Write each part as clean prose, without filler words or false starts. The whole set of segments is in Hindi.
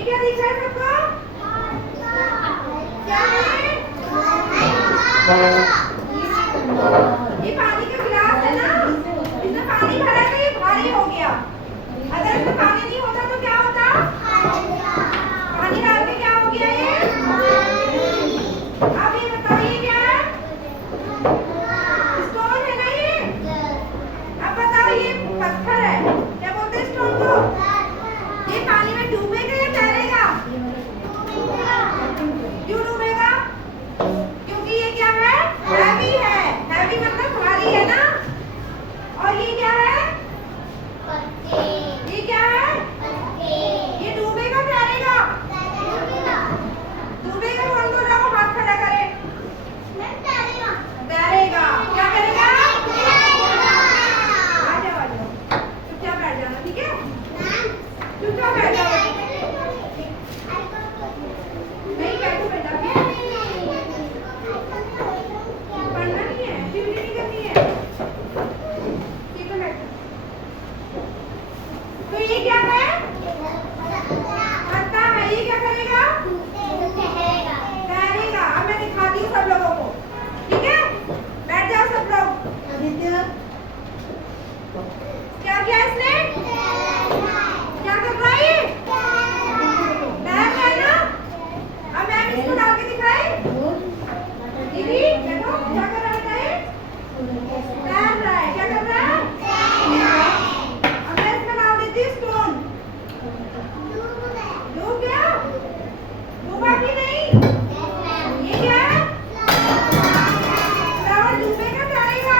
ये क्या दिख रहा है सबको? क्या है? ये पानी का गिलास है ना, इसमें पानी भरा है तो ये भारी हो गया। अगर इसमें पानी नहीं होता तो क्या होता? पानी डाल के क्या हो गया ये? अब ये बताओ ये क्या है? स्टोन है ना ये? अब बताओ ये पत्थर है, क्या बोलते हैं स्टोन को? ये पानी में डूबेगा या तैरेगा? क्यों डूबेगा? क्योंकि ये क्या है? हैवी है। हैवी मतलब भारी है ना। और ये क्या है? ये क्या है? ये डूबेगा तैरेगा? डूबेगा कौन बोल रहा है? हाथ खड़ा करे। तैरेगा। क्या करेगा? आ जाओ चुपचाप बैठ जाना, ठीक है? चुपचाप बैठ जाओ। नहीं बैठो बेटा, पढ़ना नहीं है, एक्टिविटी नहीं करनी है। ठीक है बैठो। तो ये क्या है? पत्ता है। ये क्या करेगा? तैरेगा। अब मैं दिखाती हूँ सब लोगों को, ठीक है? बैठ जाओ सब लोग। क्या किया इसने? क्या कर रहा है ये? तैर रहा है ना? अब मैम इसको डाल के दिखाए। दीदी देखो क्या कर रहा है? तैर रहा है। क्या कर रहा है? अब मैं इसमें डाल देती हूँ स्टोन। डूब गया? डूबा कि नहीं? ये क्या है? फ्लावर डूबेगा तैरेगा?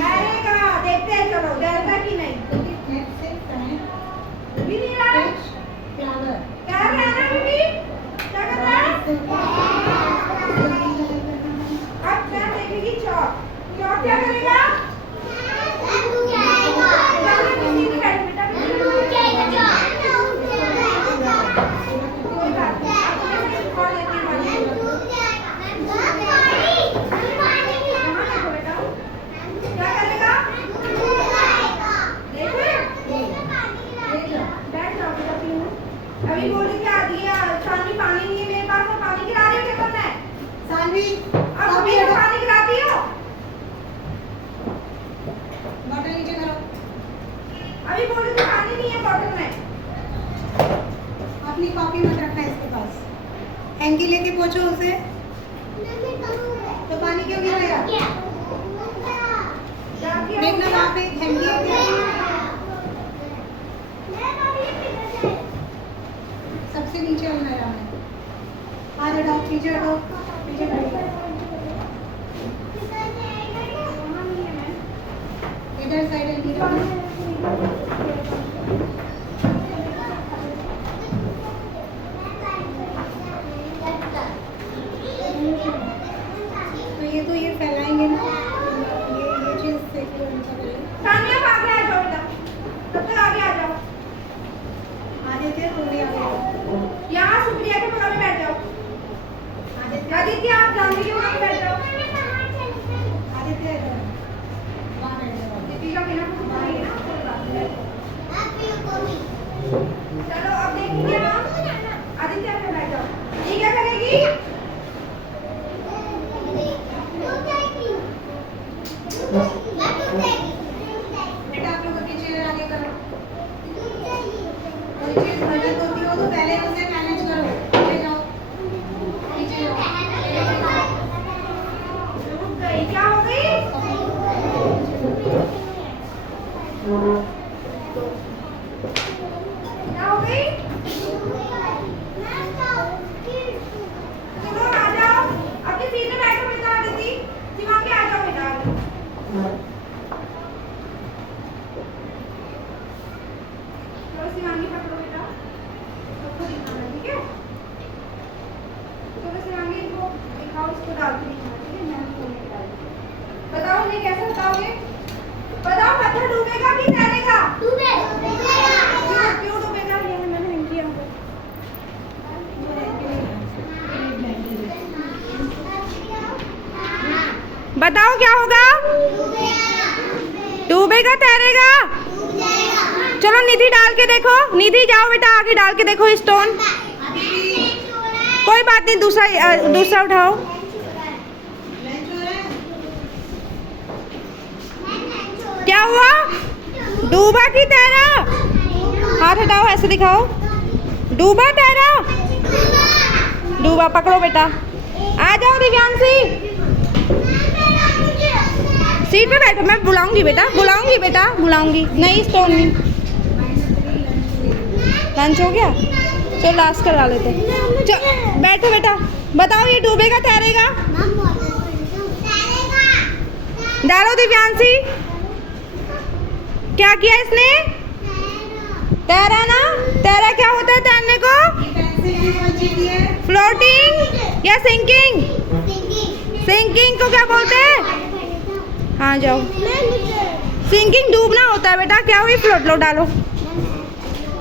तैरेगा। देखते हैं चलो तैरता कि नहीं। भी नहीं रहा। तैर रहा है ना बेबी? क्या कर रहा है? अब मैं देखेगी चौक। चौक क्या करेगा? अभी बोली क्या दिया? सानवी पानी नहीं है मेरे पास, मैं पानी गिरा रही हूँ। क्या करना है सानवी? अब अभी तो पानी गिराती हो। बॉटल नीचे करो। अभी बोली थी पानी नहीं है बॉटल में। अपनी कॉपी मत रखना इसके पास। हैंकी लेके पहुंचो उसे। तो पानी क्यों गिराया? देखना वहाँ पे हैंकी है। सबसे नीचे अलमारी में। आ जाओ पीछे हटो, पीछे खड़े। इधर साइड है। तो ये फैलाएंगे ना, ये चीज सानिया आगे आ जाओ बेटा, तब तक आगे आ जाओ। आदित्य थोड़ी आगे यहाँ सुप्रिया के बगल में बैठ जाओ। आदित्य आप जानवी के बगल में बैठ जाओ। आदित्य वहाँ बैठ जाओ। दीपिका बिना कुछ बोलेगी ना कोई बात नहीं। चलो अब देखेंगे हम। आदित्य पे बैठ जाओ। ये क्या करेगी? बेटा आप लोग अपनी चेयर आगे करो। कोई चीज गलत होती हो तो पहले उसे मैनेज करो। नीचे जाओ, नीचे जाओ। रुक गई। क्या हो गई? क्या हो गई? चलो आ जाओ अपनी सीट में बैठो बेटा। आदिति शिवांगी आ जाओ बेटा। चलो शिवांगी पकड़ो बेटा, सबको दिखाना, ठीक है? चलो शिवांगी को दिखाओ, इसको डाल के दिखाना, ठीक है? मैं फोन में डाल दूँ। बताओ उन्हें कैसे बताओगे? बताओ पत्थर डूबेगा कि तैरेगा? क्यों डूबेगा? ये मैंने नहीं किया। बताओ क्या होगा? डूबेगा तैरेगा? चलो निधि डाल के देखो, निधि जाओ बेटा आगे डाल के देखो स्टोन। कोई बात नहीं, दूसरा उठाओ। क्या हुआ? डूबा की तैरा? हाथ हटाओ, ऐसे दिखाओ। डूबा तैरा? डूबा पकड़ो बेटा। आ जाओ दिव्यांशी, सीट पे बैठो। मैं बुलाऊंगी बेटा, बुलाऊंगी बेटा, बुलाऊंगी। नहीं स्टोन नहीं। लंच हो गया? चलो लास्ट करा लेते। बैठो बेटा। बताओ ये डूबेगा तैरेगा? डालो दिव्यांशी। क्या किया इसने? तैरा ना? तैरा क्या होता है तैरने को? फ्लोटिंग या सिंकिंग? सिंकिंग को क्या बोलते हैं? हाँ जाओ। सिंकिंग डूबना होता है बेटा। क्या हुई? फ्लोट लो, डालो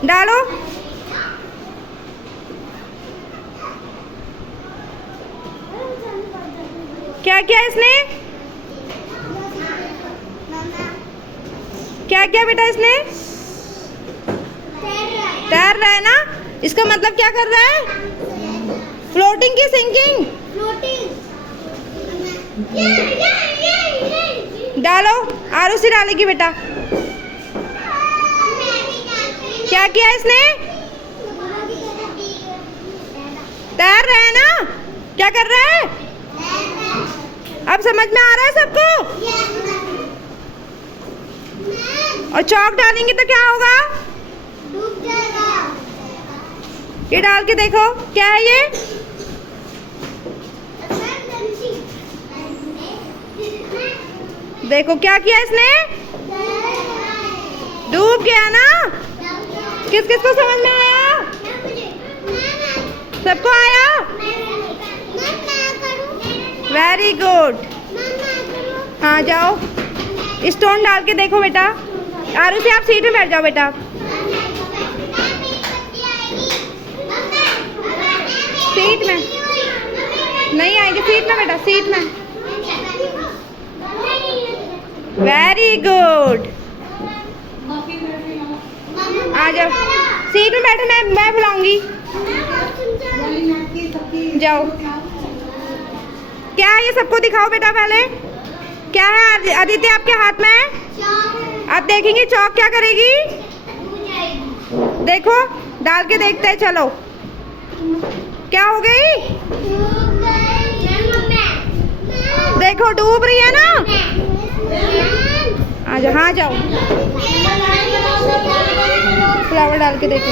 डालो। क्या किया इसने? क्या किया बेटा इसने? तैर रहा है ना? इसका मतलब क्या कर रहा है? फ्लोटिंग की सिंकिंग? डालो। आरुषि डालेगी बेटा। क्या किया इसने? तैर रहा है ना? क्या कर रहा है? अब समझ में आ रहा है सबको? और चौक डालेंगे तो क्या होगा? डूब जाएगा। ये डाल के देखो क्या है ये? देखो क्या किया इसने? डूब गया ना? किस किस को समझ में आया? सबको आया? Very good. हाँ जाओ, स्टोन डाल के देखो बेटा। आरुषि आप सीट में बैठ जाओ बेटा। सीट में नहीं आएंगे, सीट में बेटा, सीट में। Very good. आ जाओ, सीट में बैठो। मैं बुलाऊंगी। जाओ। क्या है ये? सबको दिखाओ बेटा पहले। क्या है आदित्य आपके हाथ में? आप देखेंगे चौक क्या करेगी? देखो डाल के देखते हैं। चलो क्या हो गई? देखो डूब रही है ना? आ जाओ। हाँ जाओ, फ्लावर डाल के देखो।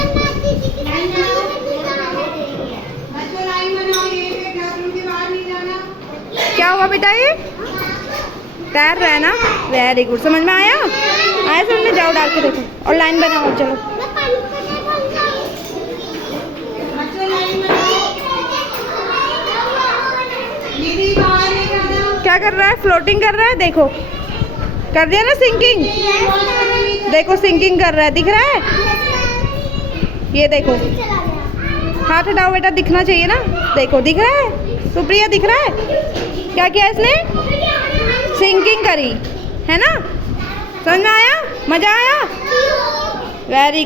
क्या हुआ बेटा? ये तैर रहा है ना? Very good. समझ में आया? आया समझ में? जाओ डाल के देखो और लाइन बनाओ। चलो क्या कर रहा है? फ्लोटिंग कर रहा है। देखो कर दिया ना सिंकिंग। देखो सिंकिंग कर रहा है, दिख रहा है? ये देखो, हाथ हटाओ बेटा, दिखना चाहिए ना। देखो दिख रहा है? सुप्रिया दिख रहा है? क्या किया इसने? सिंकिंग करी है ना? समझ में आया? मजा आया? वेरी